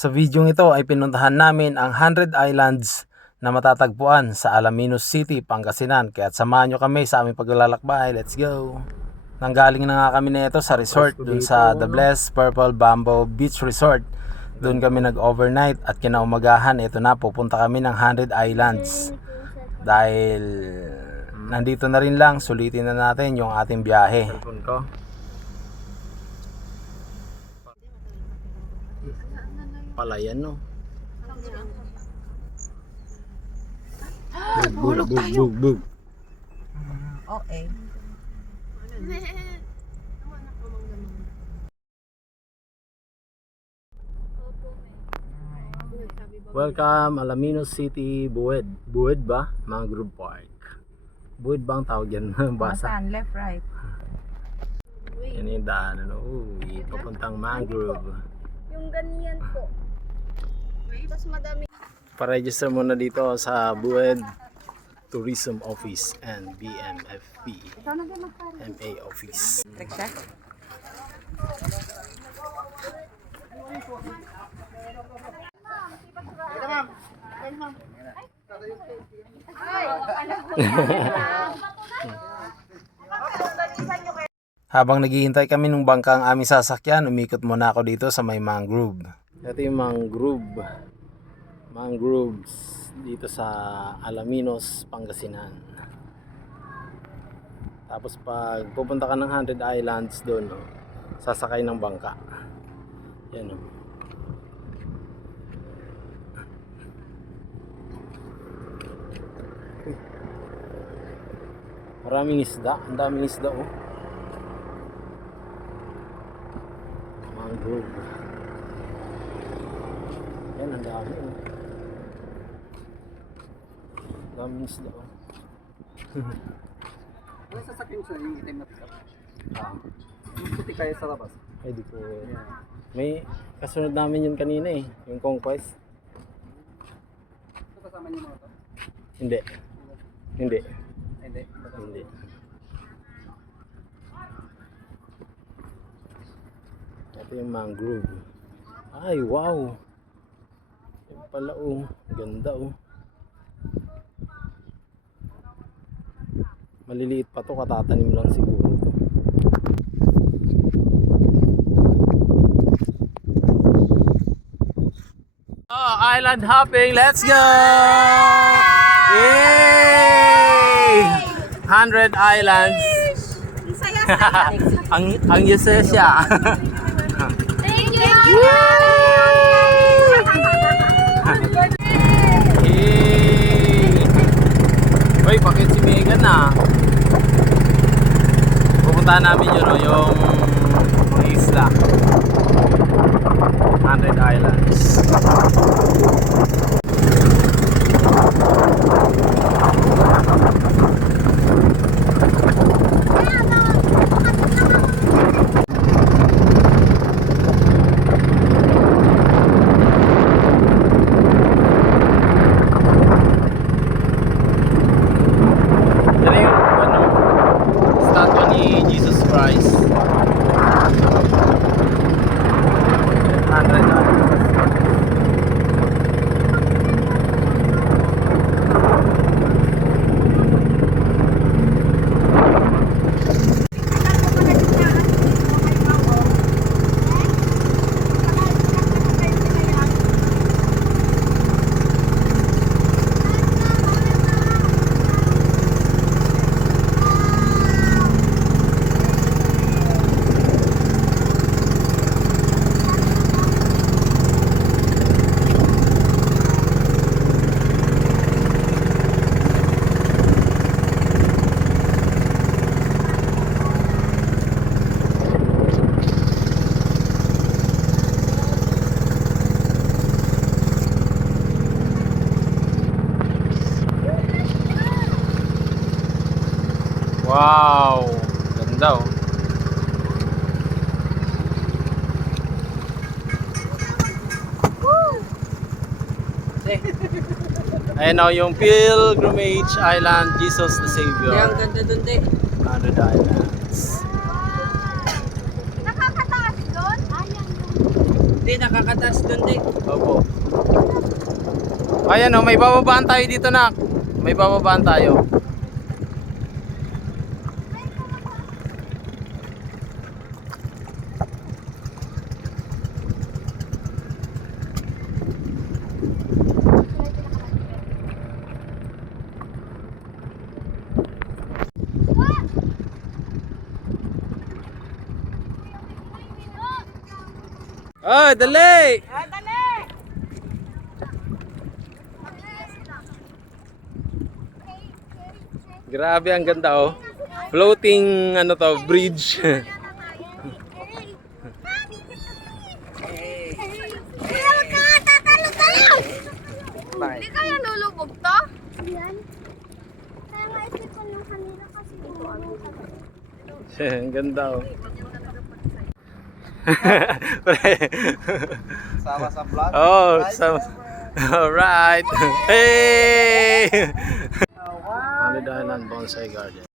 Sa video ito ay pinuntahan namin ang 100 Islands na matatagpuan sa Alaminos City, Pangasinan. Kaya samahan nyo kami sa aming paglalakbay. Let's go! Nanggaling na nga kami nito sa resort dun sa The Blessed Purple Bamboo Beach Resort. Doon kami nag-overnight at kinaumagahan ito na pupunta kami ng 100 Islands. Dahil nandito na rin lang, sulitin na natin yung ating biyahe. Palayan, no? Hulog tayo. Bug. Okay. Welcome Alaminos City, Buwed. Buwed ba? Mangrove Park. Buwed ba ang tawag yan? Basa. Saan? Left, right. Yan yung daan, ano? Uy, papuntang Mangrove. Yung ganyan po. Tapos madami. Pa-register muna dito sa Buwed Tourism Office and BMFP MA Office. Correct siya? Habang naghihintay kami ng bangkang aming sasakyan, umikot muna ako dito sa may mangrove. Ito yung mangroves dito sa Alaminos, Pangasinan. Tapos pag pupunta ka ng 100 Islands doon, no, sasakay ng bangka. Yan, no. Maraming isda, ang daming isda, oh. Mangrove. Yan, ang dami, oh. Daming isda, oh. Ano sasakyan siya yung itim na pickup? Ah, Puti kaya sa labas. ay di ko. May kasunod namin yun kanina eh, yung Conquest. Ito kasama niyo mga to? Hindi. Hindi. Hindi. Hindi. Ito yung mangrove. Ay, wow! Yan pala, oh. Ganda, oh. Maliliit pa to, katatanim lang siguro to. Oh, island hopping, let's go! Yay! 100 Islands. ang yese siya. Thank you! Yay! Uy, bakit si Megan na? Pupuntahan namin yun, no, yung isla. 100 Islands. Yan yung ano, statue ni Jesus Christ. 100 Islands. Wow! Ganda, oh. Ayan o, yung Pilgrimage Island, Jesus the Savior. Ang ganda dun, de. 100 Islands. Nakakataas doon? Ayan yung... Hindi, nakakatas doon din. Opo. Ayan o, may bababaan tayo dito nak. May bababaan tayo. Oh, dali! Grabe, ang ganda oh. Floating ano to, bridge. Hindi kaya lulubog to? Yan. Kaya nga isip ko nung kanina kasi Ang ganda oh. Sama sa vlog. Oh, so, alright. Hey! Honey Island Bonsai Garden.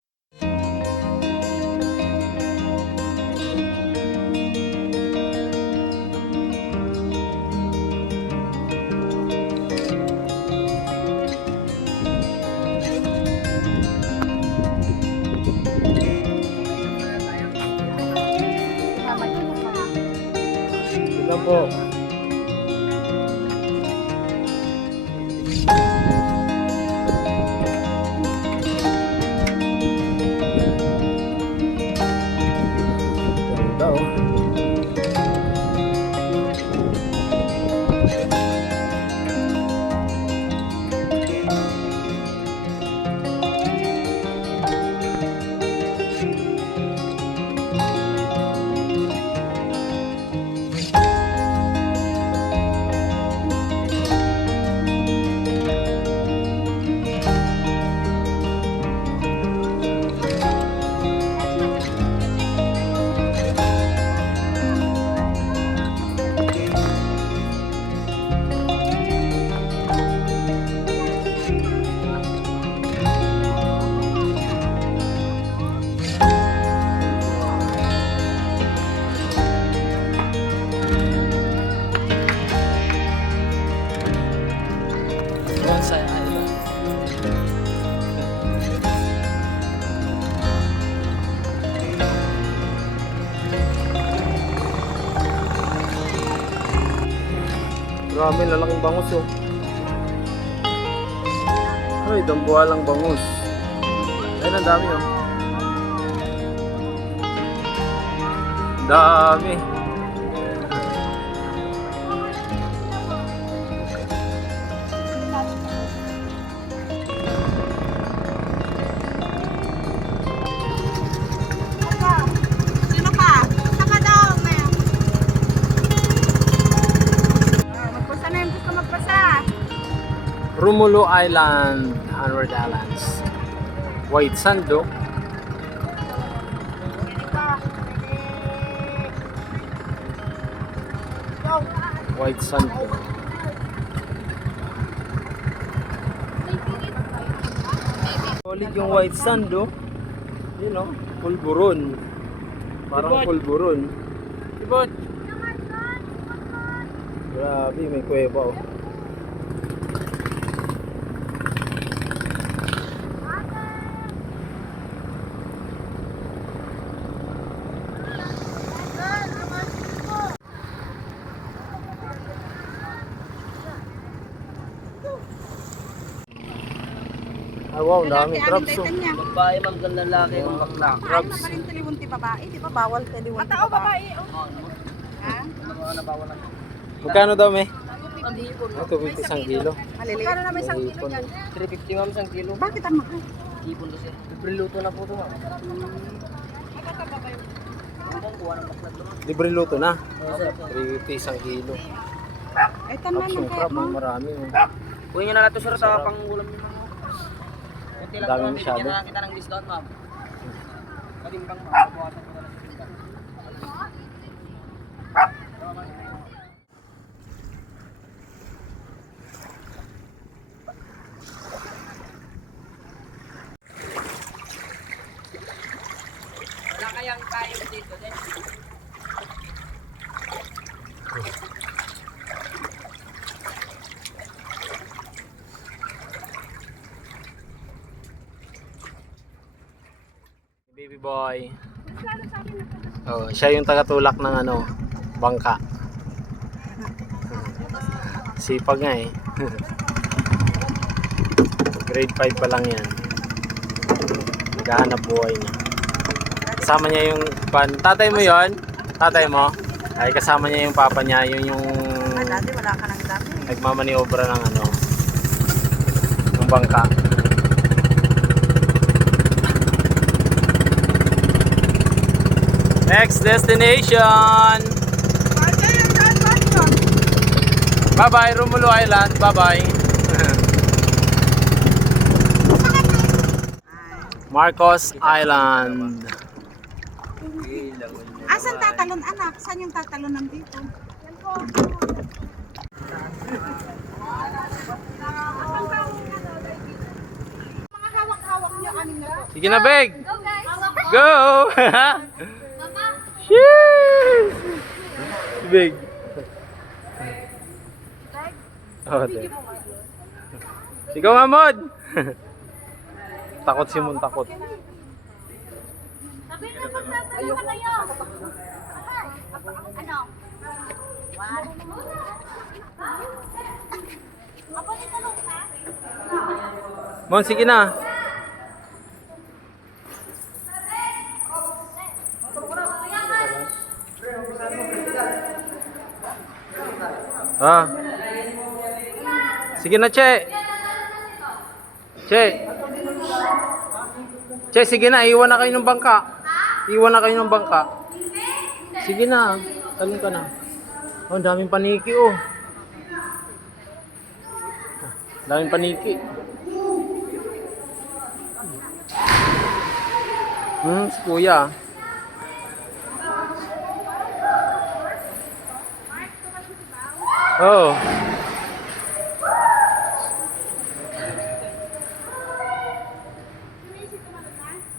Ito po. Ganda oh. Bonsai Island. Grabe, lalaking bangus oh. Ay, dambuhalang bangus. Ayun, ang dami oh. Dami. Sino ka? Saka daw, ma'am. Magpasa na yung gusto magpasa. Rumulo Island, Hanward Islands. White sand oh. White sand oh. Solid yung white sand oh. Yun oh, pulburon. Parang pulburon. Sibot. Grabe, may kuweba oh. Ah, wow, daming crabs oh. Babae, ma'am, ganda lalaki, mga bakla. Crabs. Ano pa rin taliwunti babae? Di ba bawal taliwunti babae? Matao babae. Ha? Magkano daw may? Ang hipon. Ito, 50 isang kilo. Maliliit. Kano naman isang kilo yan? 350 ma'am, isang kilo. Bakit ang mahal? Hipon kasi. Libre luto na po ito ma'am. Libre luto na. 350 isang kilo. Ay, tama Crabs na yung kaya crab, ma'am. marami oh. Kunin nyo na lang ito sir sa panggulam nyo ma'am. Kunti lang Dami ito ma'am, masyado. bibigyan na lang kita ng discount ma'am. Katimbang ma'am, buwasan ko na lang sa tindahan. Wala kayang tayo dito din. boy. Oh, siya yung tagatulak ng ano, bangka. Sipag nga eh. Grade 5 pa lang yan. Naghahanap buhay niya. Kasama niya yung tatay mo yon? Tatay mo? Ay kasama niya yung papa niya, yun yung Dati wala ka nang dami. nagmamaniobra ng ano, ng bangka. Next destination. Bye bye Romulo Island. Bye bye. Marcos Island. Asan tatalon anak? Saan yung tatalon nandito? Mga hawak-hawak niyo aning na po. Sige na, Beg. Go guys! Go! Papa! Cheers! Big. Oh, ikaw nga, Mod. Takot si Mon, takot. Sabi na magtatalon na kayo! Ano? One. Ako ni talong na? Mon, sige na. Ah. Sige na, Che. Che. Che, sige na. Iwan na kayo ng bangka. Iwan na kayo ng bangka. Sige na. Talon ka na. Oh, daming paniki, oh. Daming paniki. Si Kuya. Oh.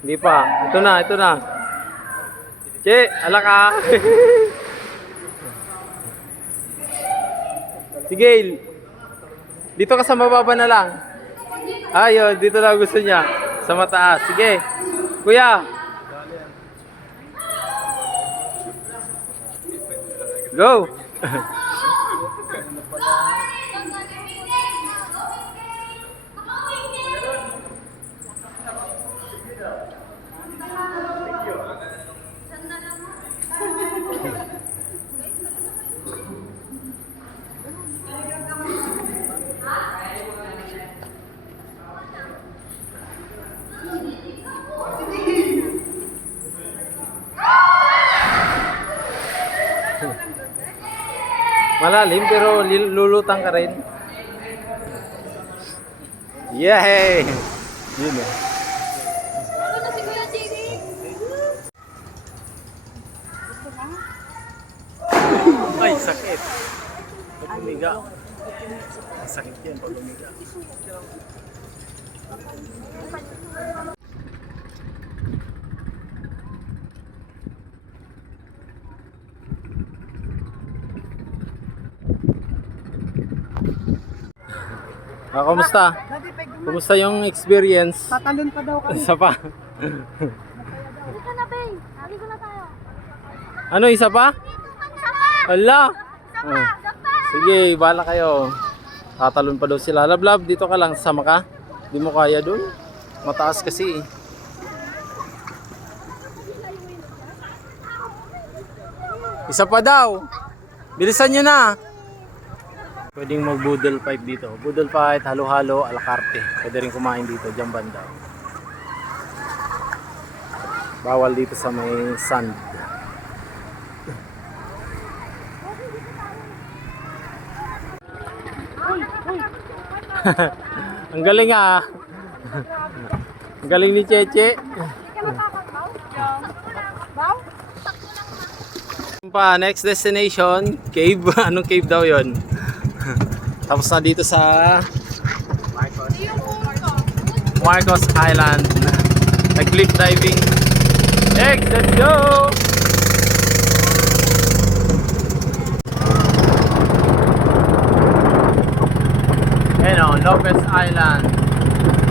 Hindi pa. Ito na, ito na. Che, ala ka. Sige. Dito ka sa mababa na lang. Ayun, dito lang gusto niya. Sa mataas. Sige. Kuya. Go. Malalim pero lulutang ka rin. Yay! Yun eh. Ano na si Kuya Jerry? Ay, sakit. Pag umiga. Sakit yan pag umiga. Kamusta? Kumusta yung experience? Tatalon pa daw kami. Isa pa? Dito na, babe. Naligo na tayo. Ano, isa pa? Sama! Ala! Sama! Oh. Sama! Sige, bahala kayo. Tatalon pa daw sila. Lablab, dito ka lang. Sama ka? Di mo kaya dun? Mataas kasi. Isa pa daw. Bilisan nyo na. Pwedeng mag boodle fight dito. Boodle fight, halo-halo, a la carte. Pwede rin kumain dito, dyan banda. Bawal dito sa may sand. Ang galing ah. Ang galing ni Cheche. Pa, next destination, cave. Anong cave daw yon? Tapos na dito sa Marcos Island. Nag-cliff diving. Next, let's go! Ayan o, Lopez Island.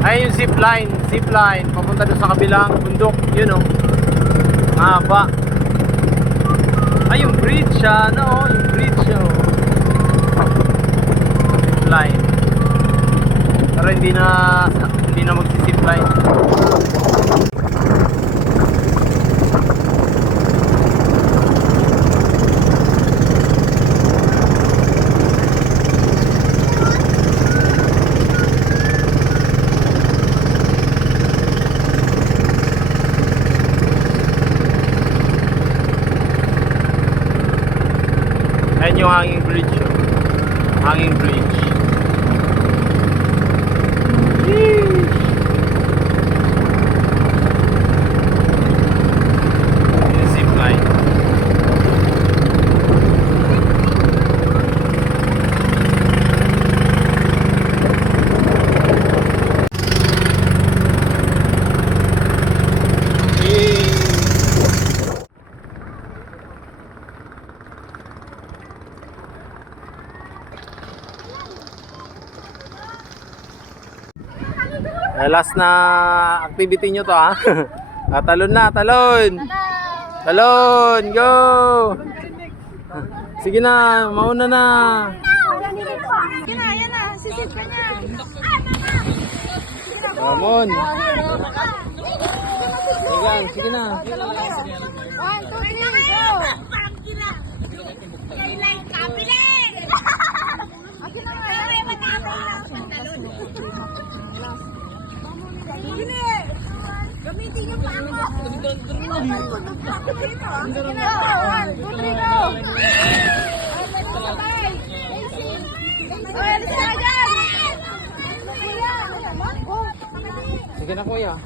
Ayun yung zipline. Zipline. Papunta doon sa kabilang bundok. Yun o. haba. Ay, yung bridge siya, no? Yung bridge, oh. Line. Pero hindi na magsisip line. Ayan yung hanging bridge, oh. Hanging bridge. Sheesh. Yung zip line. Last na activity nyo to, ha. Talon na, talon. Talon, go. Sige na, mauna na. Yan na. Sisip ka na. Come on. Sige na. 1, 2, 3, go! Kailan kapile! Akin na nga. Gamitin yung pako. 1, 2, 3, go! Sige na, kuya.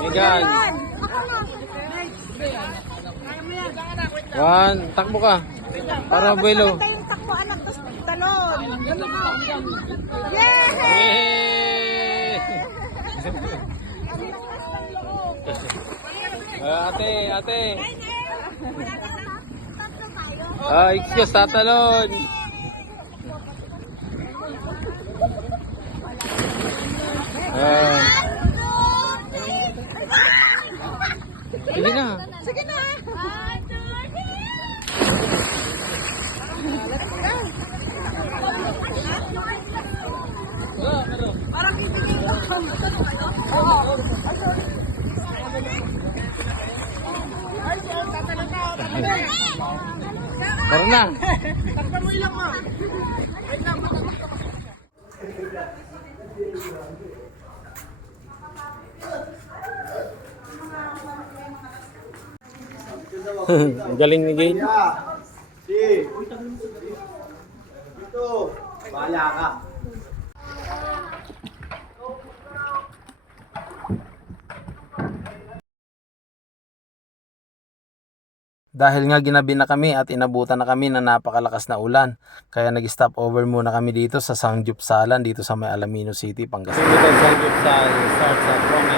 Megan. One, takbo ka. Para buelo. Yay! Ate. Excuse, tatalon. Sige na. Tara na. Ang galing ni Gail. Ito, bahala ka. Dahil nga ginabi na kami at inabutan na kami ng napakalakas na ulan, kaya nag-stop over muna kami dito sa Sanggupsalan dito sa may Alaminos City, Pangasinan. Sanggupsal starts at 1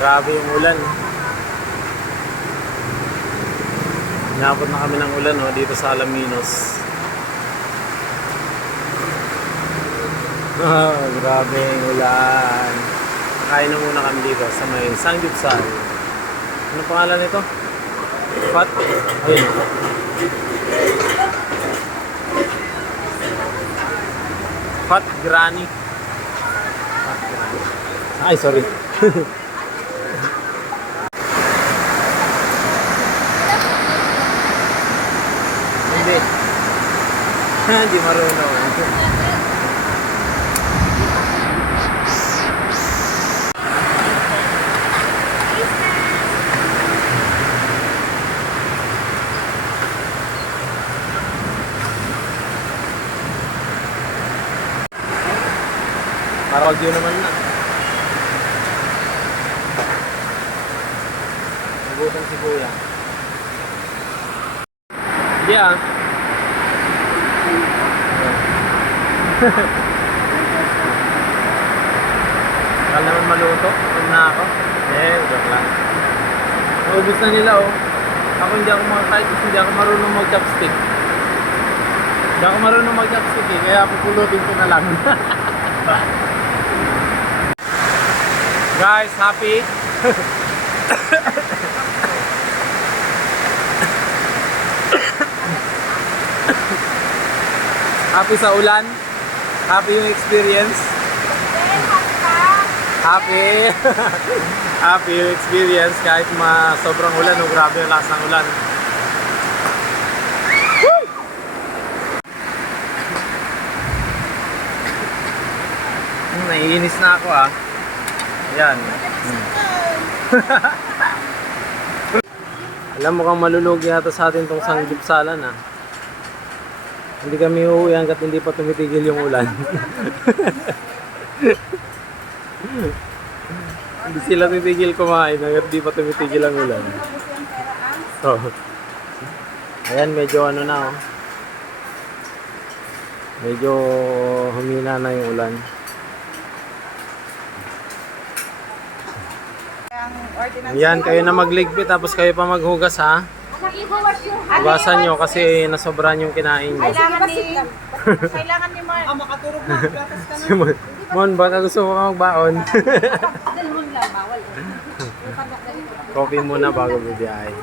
Grabe yung ulan. Inabot na kami ng ulan, oh, dito sa Alaminos. Oh, grabe yung ulan. Kain na muna kami dito sa may Sanggupsal. Ano pangalan nito? Fat? Ayun. Fat Granny. Ay, sorry. Hindi. Hindi marunong. Para wag yun naman na. Nagutom si kuya. Hindi ah. Akala naman maluto. Doon na ako. Joke lang. Naubos na nila oh. Ako hindi ako kahit hindi ako marunong mag-chopstick. Hindi ako marunong mag-chopstick eh, kaya pupulutin ko na lang. Guys, happy? Happy sa ulan? Happy yung experience? Happy! Happy yung experience kahit sobrang ulan o grabe yung lakas ng ulan. Naiinis na ako ah. Ayan. Alam mo kang malulugi yata sa atin tong sanggipsalan ah. Hindi kami uuwi hanggat hindi pa tumitigil yung ulan. Hindi sila titigil kumain hanggat di pa tumitigil ang ulan. So, ayan, medyo ano na oh. Medyo humina na yung ulan. Ayan, kayo na magligpit tapos kayo pa maghugas ha. Hugasan nyo kasi nasobran yung kinain nyo. Kailangan ni Mark. Makaturog na. Gatas ka Si Mon, baka gusto mo ka magbaon. Dalmon lang, bawal. Coffee muna bago bibiyahe.